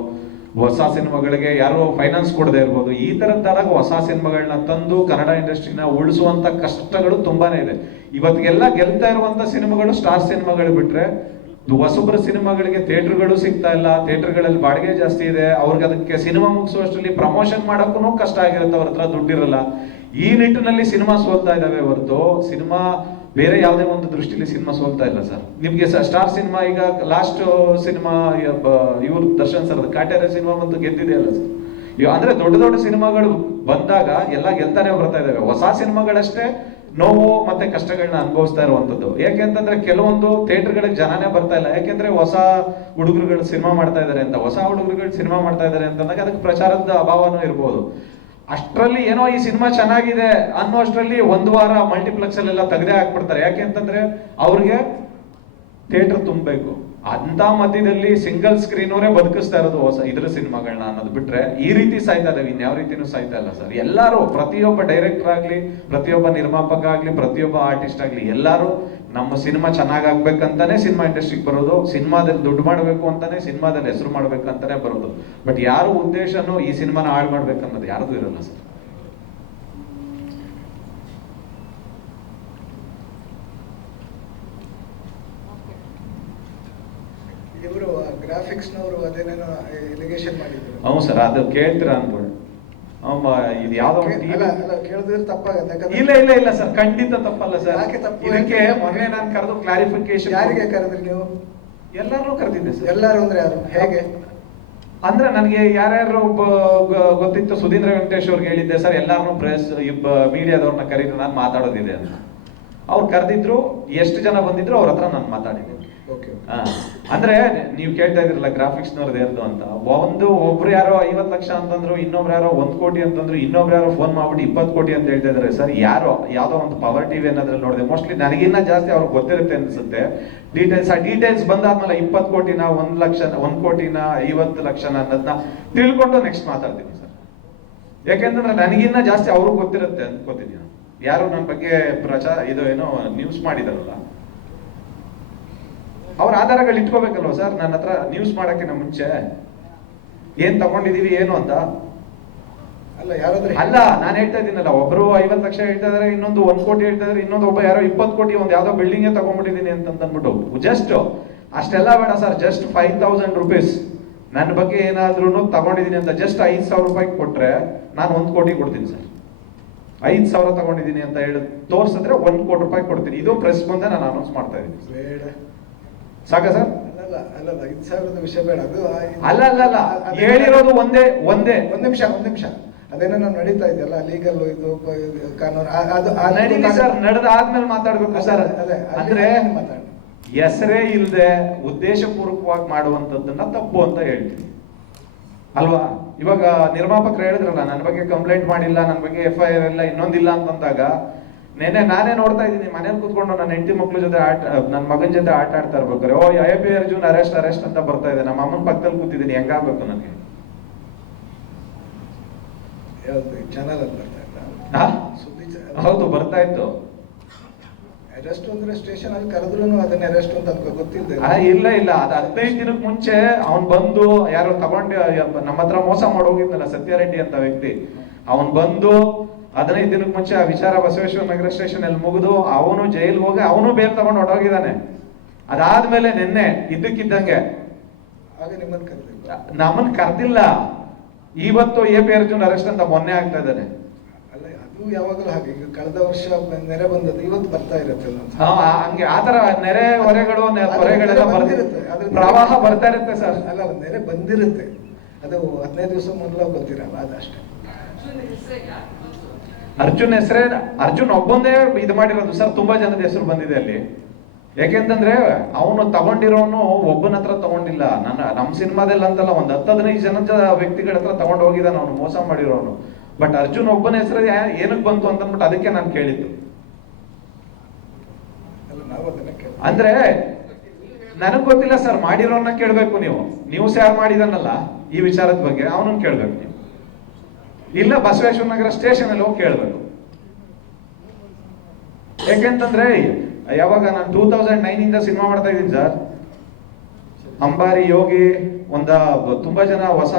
ಹೊಸ ಸಿನಿಮಾಗಳಿಗೆ ಯಾರೋ ಫೈನಾನ್ಸ್ ಕೊಡದೇ ಇರ್ಬೋದು. ಈ ತರದ್ದಾದಾಗ ಹೊಸ ಸಿನಿಮಾಗಳನ್ನ ತಂದು ಕನ್ನಡ ಇಂಡಸ್ಟ್ರಿನ ಉಳಿಸುವಂತ ಕಷ್ಟಗಳು ತುಂಬಾನೇ ಇದೆ. ಇವತ್ತಿಗೆಲ್ಲ ಗೆಲ್ತಾ ಇರುವಂತ ಸಿನಿಮಾಗಳು ಸ್ಟಾರ್ ಸಿನಿಮಾಗಳು ಬಿಟ್ರೆ, ಹೊಸಬ್ರ ಸಿನಿಮಾಗಳಿಗೆ ಥಿಯೇಟರ್ಗಳು ಸಿಗ್ತಾ ಇಲ್ಲ. ಥಿಯೇಟರ್ಗಳಲ್ಲಿ ಬಾಡಿಗೆ ಜಾಸ್ತಿ ಇದೆ. ಅವ್ರಿಗೆ ಅದಕ್ಕೆ ಸಿನಿಮಾ ಮುಗಿಸುವಷ್ಟರಲ್ಲಿ ಪ್ರಮೋಷನ್ ಮಾಡೋಕ್ಕೂ ಕಷ್ಟ ಆಗಿರುತ್ತೆ. ಅವ್ರ ಹತ್ರ ದುಡ್ಡಿರಲ್ಲ. ಈ ನಿಟ್ಟಿನಲ್ಲಿ ಸಿನಿಮಾ ಸೋಲ್ತಾ ಇದಾವೆ ಹೊರತು ಸಿನಿಮಾ ಬೇರೆ ಯಾವುದೇ ಒಂದು ದೃಷ್ಟಿಲಿ ಸಿನಿಮಾ ಸೋಲ್ತಾ ಇಲ್ಲ ಸರ್. ನಿಮ್ಗೆ ಸ್ಟಾರ್ ಸಿನಿಮಾ ಈಗ ಲಾಸ್ಟ್ ಸಿನಿಮಾ ಇವ್ರು ದರ್ಶನ್ ಸರ್ ಕಾಟೇರ ಸಿನಿಮಾ ಬಂದು ಗೆದ್ದಿದೆ ಅಲ್ಲ ಸರ್. ಅಂದ್ರೆ ದೊಡ್ಡ ಸಿನಿಮಾಗಳು ಬಂದಾಗ ಎಲ್ಲ ಗೆಲ್ತಾನೆ ಬರ್ತಾ ಇದಾವೆ. ಹೊಸ ಸಿನಿಮಾಗಳಷ್ಟೇ ನೋವು ಮತ್ತೆ ಕಷ್ಟಗಳನ್ನ ಅನುಭವಿಸ್ತಾ ಇರುವಂತದ್ದು. ಯಾಕೆಂತಂದ್ರೆ ಕೆಲವೊಂದು ಥಿಯೇಟರ್ಗಳಿಗೆ ಜನನೇ ಬರ್ತಾ ಇಲ್ಲ. ಯಾಕೆಂದ್ರೆ ಹೊಸ ಹುಡುಗರುಗಳು ಸಿನಿಮಾ ಮಾಡ್ತಾ ಇದಾರೆ ಅಂತ. ಹೊಸ ಹುಡುಗರುಗಳು ಸಿನಿಮಾ ಮಾಡ್ತಾ ಇದಾರೆ ಅಂತಂದಾಗ ಅದಕ್ಕೆ ಪ್ರಚಾರದ ಅಭಾವನೂ ಇರ್ಬೋದು. ಅಷ್ಟರಲ್ಲಿ ಏನೋ ಈ ಸಿನಿಮಾ ಚೆನ್ನಾಗಿದೆ ಅನ್ನೋ ಅಷ್ಟರಲ್ಲಿ ಒಂದು ವಾರ ಮಲ್ಟಿಪ್ಲೆಕ್ಸ್ ಅಲ್ಲೆಲ್ಲ ತೆಗೆದೇ ಹಾಕ್ಬಿಡ್ತಾರೆ. ಯಾಕೆ ಅಂತಂದ್ರೆ ಅವ್ರಿಗೆ ಥಿಯೇಟರ್ ತುಂಬಬೇಕು. ಅಂತ ಮಧ್ಯದಲ್ಲಿ ಸಿಂಗಲ್ ಸ್ಕ್ರೀನ್ ಅವರೇ ಬದುಕಿಸ್ತಾ ಇರೋದು ಹೊಸ ಇದ್ರ ಸಿನಿಮಾಗಳನ್ನ ಅನ್ನೋದು ಬಿಟ್ರೆ ಈ ರೀತಿ ಸಾಯ್ತಾ ಇದಾವೆ. ಇನ್ಯಾವ ರೀತಿನೂ ಸಾಯ್ತಾ ಇಲ್ಲ ಸರ್. ಎಲ್ಲರೂ, ಪ್ರತಿಯೊಬ್ಬ ಡೈರೆಕ್ಟರ್ ಆಗ್ಲಿ, ಪ್ರತಿಯೊಬ್ಬ ನಿರ್ಮಾಪಕ ಆಗ್ಲಿ, ಪ್ರತಿಯೊಬ್ಬ ಆರ್ಟಿಸ್ಟ್ ಆಗ್ಲಿ, ಎಲ್ಲರೂ ನಮ್ಮ ಸಿನಿಮಾ ಚೆನ್ನಾಗಾಗ್ಬೇಕಂತಾನೆ ಸಿನಿಮಾ ಇಂಡಸ್ಟ್ರಿಗೆ ಬರೋದು. ಸಿನಿಮಾದಲ್ಲಿ ದುಡ್ಡು ಮಾಡಬೇಕು ಅಂತಾನೆ, ಸಿನಿಮಾದಲ್ಲಿ ಹೆಸರು ಮಾಡ್ಬೇಕಂತಾನೆ ಬರೋದು. ಬಟ್ ಯಾರು ಉದ್ದೇಶನೂ ಈ ಸಿನಿಮಾನ ಹಾಳು ಮಾಡ್ಬೇಕನ್ನೋದು ಯಾರ್ದು ಇರಲ್ಲ ಸರ್. ಇವರು ಗ್ರಾಫಿಕ್ಸ್ನವರು ಅದೇನೇನೋ ಎಲಿಗೇಷನ್ ಮಾಡಿದ್ರು. ಹೌದು ಸರ್, ಅದು ಕೇಳ್ತೀರಾ ಅನ್ಕೊಳ್ಳಿ. ಇದು ಯಾವ್ದೋ ಕೇಳಿದ್ರೆ ತಪ್ಪಾಗತ್ತೆ. ಇಲ್ಲ ಸರ್, ಖಂಡಿತ ತಪ್ಪಲ್ಲ ಸರ್. ಯಾಕೆ ತಪ್ಪು? ಇದಕ್ಕೆ ಮೊನ್ನೆ ನಾನು ಕರೆದು ಕ್ಲಾರಿಫಿಕೇಶನ್. ಯಾರಿಗೆ ಕರೆದ್ರಿ ನೀವು? ಎಲ್ಲರೂ ಕರೆದಿದ್ದೆ ಸರ್. ಎಲ್ಲರೂ ಅಂದ್ರೆ ಯಾರು, ಹೇಗೆ? ಅಂದ್ರೆ ನನಗೆ ಯಾರ್ಯಾರು ಗೊತ್ತಿತ್ತು. ಸುಧೀಂದ್ರ ವೆಂಕಟೇಶ್ ಅವ್ರಿಗೆ ಹೇಳಿದ್ದೆ ಸರ್, ಎಲ್ಲಾರನ್ನೂ ಪ್ರೆಸ್ ಮೀಡಿಯಾದವ್ರನ್ನ ಕರೀರಿ, ನಾನು ಮಾತಾಡೋದಿದೆ ಅಂತ. ಅವ್ರು ಕರೆದಿದ್ರು. ಎಷ್ಟು ಜನ ಬಂದಿದ್ರು ಅವ್ರ ಹತ್ರ ನಾನು ಮಾತಾಡಿದ್ದೆ. ಅಂದ್ರೆ ನೀವು ಕೇಳ್ತಾ ಇದ್ರಲ್ಲ ಗ್ರಾಫಿಕ್ಸ್ ನವ್ರದ್ದು ಯಾರ್ದು ಅಂತ. ಒಬ್ರು ಯಾರೋ 50 ಲಕ್ಷ ಅಂತಂದ್ರು, ಇನ್ನೊಬ್ರು ಯಾರೋ 1 ಕೋಟಿ ಅಂತಂದ್ರು, ಇನ್ನೊಬ್ರು ಯಾರೋ ಫೋನ್ ಮಾಡ್ಬಿಟ್ಟು 20 ಕೋಟಿ ಅಂತ ಹೇಳ್ತಾ ಇದಾರೆ ಸರ್. ಯಾವ್ದೋ ಒಂದು ಪವರ್ ಟಿವಿ ಅನ್ನೋದ್ರಲ್ಲಿ ನೋಡಿದೆ. ಮೋಸ್ಟ್ಲಿ ನನಗಿನ್ನ ಜಾಸ್ತಿ ಅವ್ರಿಗೆ ಗೊತ್ತಿರುತ್ತೆ ಅನ್ಸುತ್ತೆ ಡೀಟೇಲ್ಸ್ ಬಂದಾದ್ಮೇಲೆ 20 ಕೋಟಿನ 1 ಲಕ್ಷ 1 ಕೋಟಿನ 50 ಲಕ್ಷನ ಅನ್ನೋದನ್ನ ತಿಳ್ಕೊಂಡು ನೆಕ್ಸ್ಟ್ ಮಾತಾಡ್ತೀನಿ ಸರ್. ಯಾಕೆಂತಂದ್ರೆ ನನಗಿನ್ನ ಜಾಸ್ತಿ ಅವ್ರಿಗೆ ಗೊತ್ತಿರುತ್ತೆ ಅನ್ಕೋತೀನಿ. ಯಾರು ನನ್ನ ಬಗ್ಗೆ ಇದು ಏನೋ ನ್ಯೂಸ್ ಮಾಡಿದಾರಲ್ಲ, ಅವ್ರ ಆಧಾರಗಳು ಇಟ್ಕೋಬೇಕಲ್ವ ಸರ್ ನನ್ನ ಹತ್ರ ನ್ಯೂಸ್ ಮಾಡಕ್ಕಿಂತ ಮುಂಚೆ ಏನ್ ತಗೊಂಡಿದೀವಿ ಏನು ಅಂತ. ಅಲ್ಲ ಯಾರಾದ್ರೂ ಅಲ್ಲ ನಾನು ಹೇಳ್ತಾ ಇದ್ದೀನಲ್ಲ, ಒಬ್ರು 50 ಲಕ್ಷ ಹೇಳ್ತಾ ಇದಾರೆ, ಇನ್ನೊಂದು 1 ಕೋಟಿ ಹೇಳ್ತಾ ಇದಾರೆ, ಇನ್ನೊಂದು ಒಬ್ಬ ಯಾರೋ 20 ಕೋಟಿ ಒಂದು ಯಾವ್ದೋ ಬಿಲ್ಡಿಂಗ್ ತಗೊಂಡ್ಬಿಟ್ಟಿದೀನಿ ಅಂತ ಅಂದ್ಬಿಟ್ಟು ಜಸ್ಟ್ ಅಷ್ಟೆಲ್ಲ ಬೇಡ ಸರ್, ಜಸ್ಟ್ 5,000 rupees ನನ್ನ ಬಗ್ಗೆ ಏನಾದ್ರೂ ತಗೊಂಡಿದೀನಿ ಅಂತ ಜಸ್ಟ್ 5,000 ರೂಪಾಯಿ ಕೊಟ್ರೆ ನಾನು 1 ಕೋಟಿ ಕೊಡ್ತೀನಿ ಸರ್. 5,000 ತಗೊಂಡಿದೀನಿ ಅಂತ ಹೇಳಿ ತೋರ್ಸಿದ್ರೆ 1 ಕೋಟಿ ರೂಪಾಯಿ ಕೊಡ್ತೀನಿ. ಇದು ಪ್ರೆಸ್ ಮುಂದೆ ನಾನು ಅನೌನ್ಸ್ ಮಾಡ್ತಾ ಇದ್ದೀನಿ. ಬೇಡ ಸಾಕ ಸರ್? ಅಲ್ಲ 5,000 ವಿಷಯ ಬೇಡ. ಅದು ಅಲ್ಲ ಹೇಳಿರೋದು ಒಂದೇ ಒಂದ್ ನಿಮಿಷ ಅದೇನೋ ನಾವು ನಡೀತಾ ಇದೆಯಲ್ಲ ಲೀಗಲ್ ಇದು ಕಾನೂನು ಅದು ನಡೀಲಿ ಸರ್, ನಡೆದಾದ್ಮೇಲೆ ಮಾತಾಡ್ಬೇಕು ಸರ್. ಅಂದ್ರೆ ಹೆಸರೇ ಇಲ್ಲದೆ ಉದ್ದೇಶಪೂರ್ವಕವಾಗಿ ಮಾಡುವಂತದ್ದನ್ನ ತಪ್ಪು ಅಂತ ಹೇಳ್ತೀನಿ ಅಲ್ವಾ. ಇವಾಗ ನಿರ್ಮಾಪಕರು ಹೇಳಿದ್ರಲ್ಲ ನನ್ನ ಬಗ್ಗೆ ಕಂಪ್ಲೇಂಟ್ ಮಾಡಿಲ್ಲ, ನನ್ನ ಬಗ್ಗೆ FIR ಇಲ್ಲ, ಇನ್ನೊಂದಿಲ್ಲ ಅಂತಂದಾಗ ನಾನೇ ನೋಡ್ತಾ ಇದ್ದೀನಿ ಮನೇಲಿ ಕೂತ್ಕೊಂಡು ನನ್ನ ಹೆಂಡತಿ ಮಕ್ಳ ಜೊತೆ ನನ್ನ ಮಗನ ಜೊತೆ ಆಟ ಆಡ್ತಾ ಇರ್ಬೇಕಾರೆ AP ಅರ್ಜುನ್ ಅರೆಸ್ಟ್ ಅಂತ ಬರ್ತಾ ಇದೆ, ನಮ್ಮ ಅಮ್ಮನ ಪಕ್ಕದಲ್ಲಿ ಕೂತಿದ್ದೀನಿ, ಹೆಂಗಾಗ್ಬೇಕು ನನಗೆ? ಚಾನಲ್ ಅಲ್ಲಿ ಬರ್ತಾ ಇತ್ತ ಸುದ್ದಿ ಹೌದು ಬರ್ತಾ ಇತ್ತು. ಅರೆಸ್ಟ್ ಅಂದ್ರೆ ಸ್ಟೇಷನ್ ಅಲ್ಲಿ ಕರೆದ್ರು ಅದನ್ನ ಅರೆಸ್ಟ್ ಅಂತ ಗೊತ್ತಿಲ್ಲ. ಇಲ್ಲ ಅದು 15 ದಿನಕ್ಕೆ ಮುಂಚೆ ಅವ್ನ್ ಬಂದು ಯಾರೋ ತಗೊಂಡು ನಮ್ಮ ಹತ್ರ ಮೋಸ ಮಾಡಿ ಹೋಗಿದ್ನಲ್ಲ ಸತ್ಯಾರೆಡ್ಡಿ ಅಂತ ವ್ಯಕ್ತಿ, ಅವನ್ ಬಂದು 15 ದಿನಕ್ಕೆ ಮುಂಚೆ ಆ ವಿಚಾರ ಬಸವೇಶ್ವರ ನಗರ ಸ್ಟೇಷನ್ ಅಲ್ಲಿ ಮುಗಿದು ಅವನು ಜೈಲ್ಗೆ ಹೋಗಿ ಅವನು ಬೇಲ್ ತಗೊಂಡು ಹೊರಟೋಗಿದ್ದಾನೆ. ಅದಾದ್ಮೇಲೆ ನಿನ್ನೆ ಇದ್ದಕ್ಕಿದ್ದಂಗೆ ಆಗ ನಿಮ್ಮನ್ನ ಕರೆದಿಲ್ಲ, ನಮ್ಮನ್ ಕರ್ದಿಲ್ಲ. ಇವತ್ತು AP ಅರ್ಜುನ್ ಅರೆಸ್ಟ್ ಅಂತ ಮೊನ್ನೆ ಆಗ್ತಾ ಇದ್ದಾನೆ. ಅಲ್ಲ ಅದು ಯಾವಾಗಲೂ ಹಾಗೆ, ಈಗ ಕಳೆದ ವರ್ಷ ನೆರೆ ಬಂದದ್ದು ಇವತ್ತು ಬರ್ತಾ ಇರುತ್ತೆ ಹಂಗೆ ಆತರ ನೆರೆ ಹೊರೆಗಳು ಹೊರೆಗಳೆಲ್ಲ ಬಂದಿರುತ್ತೆ, ಪ್ರವಾಹ ಬರ್ತಾ ಇರುತ್ತೆ ಸರ್. ಅಲ್ಲ ನೆರೆ ಬಂದಿರುತ್ತೆ, ಅದು 15 ದಿವಸ ಮೊದಲು ಗೊತ್ತಿರಲ್ಲ, ಅದಷ್ಟೇ. ಅರ್ಜುನ್ ಒಬ್ಬಂದೇ ಇದು ಮಾಡಿರೋದು ಸರ್, ತುಂಬಾ ಜನದ ಹೆಸರು ಬಂದಿದೆ ಅಲ್ಲಿ. ಯಾಕೆಂತಂದ್ರೆ ಅವನು ತಗೊಂಡಿರೋನು ಒಬ್ಬನ ಹತ್ರ ತಗೊಂಡಿಲ್ಲ, ನಮ್ಮ ಸಿನಿಮಾದಲ್ಲಿ ಅಂತಲ್ಲ, ಒಂದ್ 10-15 ಜನದ ವ್ಯಕ್ತಿಗಳ ಹತ್ರ ತಗೊಂಡು ಹೋಗಿದ್ದಾನ ಅವನು ಮೋಸ ಮಾಡಿರೋನು. ಬಟ್ ಅರ್ಜುನ್ ಒಬ್ಬನ ಹೆಸರು ಏನಕ್ಕೆ ಬಂತು ಅಂತಂದ್ಬಿಟ್ಟು ಅದಕ್ಕೆ ನಾನು ಕೇಳಿದ್ದು. ಅಂದ್ರೆ ನನಗ್ ಗೊತ್ತಿಲ್ಲ ಸರ್, ಮಾಡಿರೋನ್ನ ಕೇಳ್ಬೇಕು ನೀವು. ನ್ಯೂಸ್ ಯಾರು ಮಾಡಿದಾನಲ್ಲ ಈ ವಿಚಾರದ ಬಗ್ಗೆ ಅವನನ್ನ ಕೇಳ್ಬೇಕು ನೀವು, ಇಲ್ಲ ಬಸವೇಶ್ವರ ನಗರ ಸ್ಟೇಷನ್ ಅಲ್ಲಿ ಹೋಗಿ ಕೇಳ್ಬೇಕು. ಯಾಕೆಂತಂದ್ರೆ ಯಾವಾಗ ನಾನು 2009 ಇಂದ ಸಿನಿಮಾ ಮಾಡ್ತಾ ಇದ್ದೀನಿ ಸರ್, ಅಂಬಾರಿ ಯೋಗಿ ತುಂಬಾ ಜನ ಹೊಸ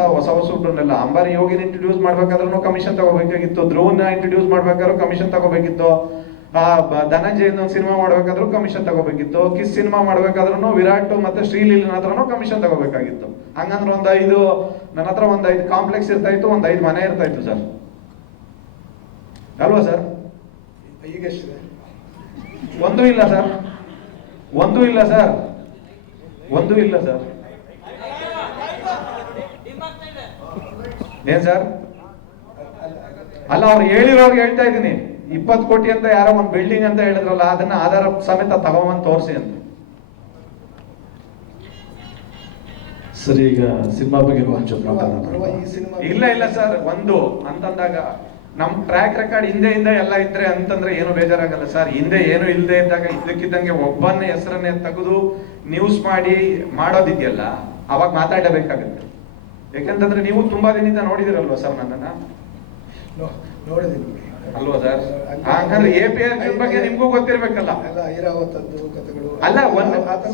ಹುಡುಗರನ್ನೆಲ್ಲ ಅಂಬಾರಿ ಯೋಗಿನ ಇಂಟ್ರೊಡ್ಯೂಸ್ ಮಾಡ್ಬೇಕಾದ್ರೂ ಕಮಿಷನ್ ತಗೋಬೇಕಾಗಿತ್ತು, ಧ್ರುವನ್ನ ಇಂಟ್ರೊಡ್ಯೂಸ್ ಮಾಡ್ಬೇಕಾದ್ರೂ ಕಮಿಷನ್ ತಗೋಬೇಕಿತ್ತು, ಧನಂಜಯ್ ಸಿನಿಮಾ ಮಾಡ್ಬೇಕಾದ್ರೂ ಕಮಿಷನ್ ತಗೋಬೇಕಿತ್ತು, ಕಿಸ್ ಸಿನಿಮಾ ಮಾಡ್ಬೇಕಾದ್ರೂ ವಿರಾಟ್ ಮತ್ತೆ ಶ್ರೀಲೀಲನ ಹತ್ರನೂ ಕಮಿಷನ್ ತಗೋಬೇಕಾಗಿತ್ತು. ಹಂಗಂದ್ರೆ ನನ್ನ ಹತ್ರ ಒಂದ್ 5 ಕಾಂಪ್ಲೆಕ್ಸ್ ಇರ್ತಾ ಇತ್ತು, ಒಂದ್ 5 ಮನೆ ಇರ್ತಾ ಇತ್ತು ಸರ್, ಅಲ್ವಾ ಸರ್? ಈಗ ಎಷ್ಟಿದೆ? ಒಂದೂ ಇಲ್ಲ ಸರ್. ಏನ್ ಸರ್? ಅಲ್ಲ ಅವ್ರು ಹೇಳಿರೋರ್ಗೆ ಹೇಳ್ತಾ ಇದ್ದೀನಿ, 20 ಕೋಟಿ ಅಂತ ಯಾರೋ ಒಂದ್ ಬಿಲ್ಡಿಂಗ್ ಅಂತ ಹೇಳಿದ್ರಲ್ಲ, ಅದನ್ನ ಆಧಾರ ಸಮೇತ ತಗೊಂಬಂದ್ ತೋರಿಸಿ ಅಂತ. ಸರಿ, ಈಗ ಸಿನಿಮಾ ಬಗ್ಗೆ ಒಂಚೂರು ಮಾತಾಡೋಣ. ಇಲ್ಲ ಸರ್, ಅಂತಂದಾಗ ನಮ್ ಟ್ರ್ಯಾಕ್ ರೆಕಾರ್ಡ್ ಹಿಂದೆ ಎಲ್ಲ ಇದ್ರೆ ಅಂತಂದ್ರೆ ಏನು ಬೇಜಾರಾಗಲ್ಲ ಸರ್. ಹಿಂದೆ ಏನು ಇಲ್ಲದೆ ಇದ್ದಾಗ ಇದ್ದಕ್ಕಿದ್ದಂಗೆ ಒಬ್ಬನ ಹೆಸರನ್ನೇ ತೆಗೆದು ನ್ಯೂಸ್ ಮಾಡೋದಿದೆಯಲ್ಲ, ಅವಾಗ ಮಾತಾಡಬೇಕಾಗುತ್ತೆ. ಯಾಕಂತಂದ್ರೆ ನೀವು ತುಂಬಾ ದಿನದಿಂದ ನೋಡಿದಿರಲ್ವಾ ಸರ್ ನನ್ನನ್ನ, ನೋಡಿದೀನಿ ಅಲ್ವಾ ಸರ್? ಹಾಗಾದ್ರೆ AP ಅರ್ಜುನ್ ಬಗ್ಗೆ ನಿಮ್ಗೂ ಗೊತ್ತಿರ್ಬೇಕಲ್ಲ. ಅಲ್ಲ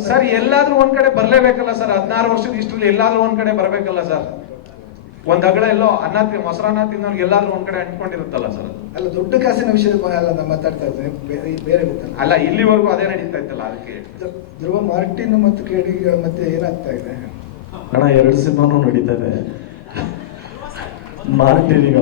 ಸರ್, ಎಲ್ಲಾದ್ರೂ ಒಂದ್ ಕಡೆ ಬರ್ಲೇಬೇಕಲ್ಲ ಸರ್. 16 ವರ್ಷದ ಇಷ್ಟರಲ್ಲಿ ಎಲ್ಲಾದ್ರೂ ಒಂದ್ ಕಡೆ ಬರ್ಬೇಕಲ್ಲ ಸರ್. ಒಂದ್ ಅಗಳ ಎಲ್ಲೋ ಮೊಸರನ್ನ ತಿನ್ನೋರ್ಗೆ ಎಲ್ಲಾದ್ರೂ ಒಂದ್ ಕಡೆ ಅಂಟ್ಕೊಂಡಿರುತ್ತಲ್ಲ ಸರ್. ಅಲ್ಲ ದೊಡ್ಡ ಕಾಸಿನ ವಿಷಯ ಮಾತಾಡ್ತಾ ಇದ್ದೇನೆ, ಬೇರೆ ಅಲ್ಲ ಇಲ್ಲಿವರೆಗೂ ಅದೇ ನಡೀತಾ ಇತ್ತಲ್ಲ, ಅದಕ್ಕೆ. ಧ್ರುವ ಮಾರ್ಟಿನ್ ಮತ್ತು KD ಮಧ್ಯೆ ಏನಾಗ್ತಾ ಇದೆ ಅಣ್ಣ? 2 ಸಿನಿಮಾನು ನಡೀತಾ ಇದೆ. ಮಾರ್ಟಿನ್